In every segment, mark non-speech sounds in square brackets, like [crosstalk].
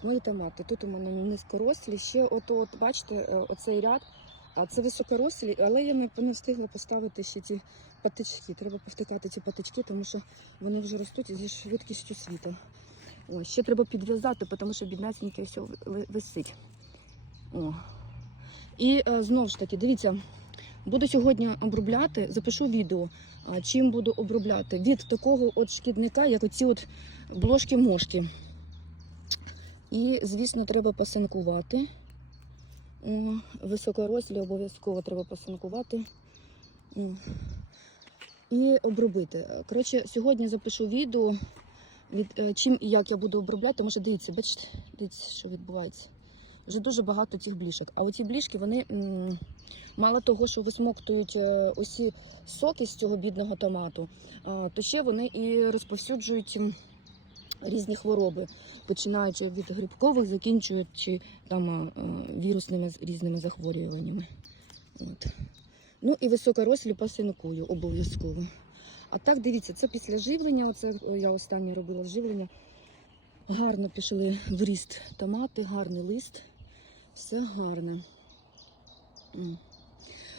Так, мої томати. Тут у мене низькорослі. Ще от, от бачите, е, оцей ряд. А це високорослі, але я не, встигла поставити ще ці патички. Треба повтикати ці патички, тому що вони вже ростуть зі швидкістю світу. О, ще треба підв'язати, тому що біднесеньке все висить. О. І е, знову ж таки, дивіться, буду сьогодні обробляти, запишу відео, чим буду обробляти. Від такого от шкідника, як оці от блошки-мошки. І, звісно, треба пасинкувати. О, високорослі обов'язково треба пасинкувати. І обробити. Коротше, сьогодні запишу відео, від, е, чим і як я буду обробляти, тому що дивіться, бачите, дивіться, що відбувається. Вже дуже багато цих блішок. А оці блішки, вони мало того, що висмоктують е, усі соки з цього бідного томату, то ще вони і розповсюджують різні хвороби, починаючи від грибкових, закінчуючи там е, е, вірусними різними захворюваннями. От. Ну і високорослі пасинкую обов'язково. А так, дивіться, це після живлення. Оце я останнє робила живлення. Гарно пішли в ріст томати, гарний лист. Все гарне.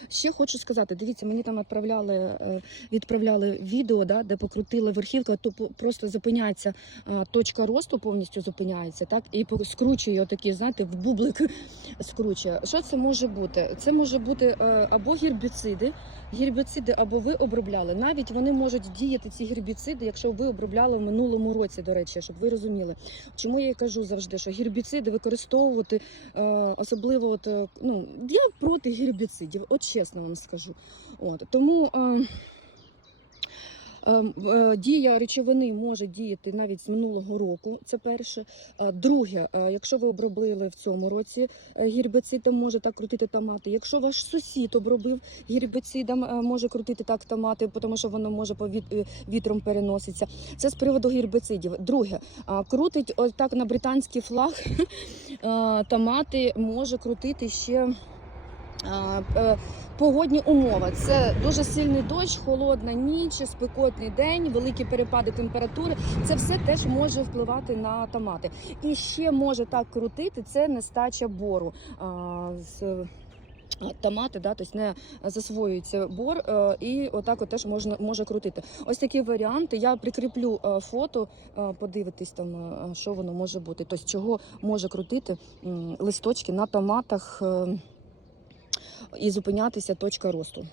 Ще хочу сказати, дивіться, мені там відправляли, е, відправляли відео, да, де покрутила верхівка, то просто зупиняється точка росту, повністю зупиняється, так, і скручує отакі, знаєте, в бублик [laughs] скручує. Що це може бути? Це може бути е, або гербіциди, гербіциди або ви обробляли. Навіть вони можуть діяти ці гербіциди, якщо ви обробляли в минулому році, до речі, щоб ви розуміли. Чому я і кажу завжди, що гербіциди використовувати е, особливо, от, ну я проти гербіцидів, от чесно вам скажу. От тому. Е, Ем, е, Дія речовини може діяти навіть з минулого року. Це перше. Друге, е, якщо ви обробили в цьому році е, гербіцидом, може так крутити томати. Якщо ваш сусід обробив гербіцидом, е, може крутити так томати, тому що воно може е, вітром переноситься. Це з приводу гербіцидів. Друге, крутить ось так на британський флаг [laughs] е, томати може крутити ще. Е, Погодні умови це дуже сильний дощ, холодна ніч, спекотний день, великі перепади температури. Це все теж може впливати на томати. І ще може так крутити це нестача бору. Томати, да, тобто не засвоюється бор, е, і отак от теж можна може крутити. Ось такі варіанти. Я прикріплю е, фото, подивитись там, що воно може бути. Тобто, чого може крутити листочки на томатах. І зупинятися точка росту.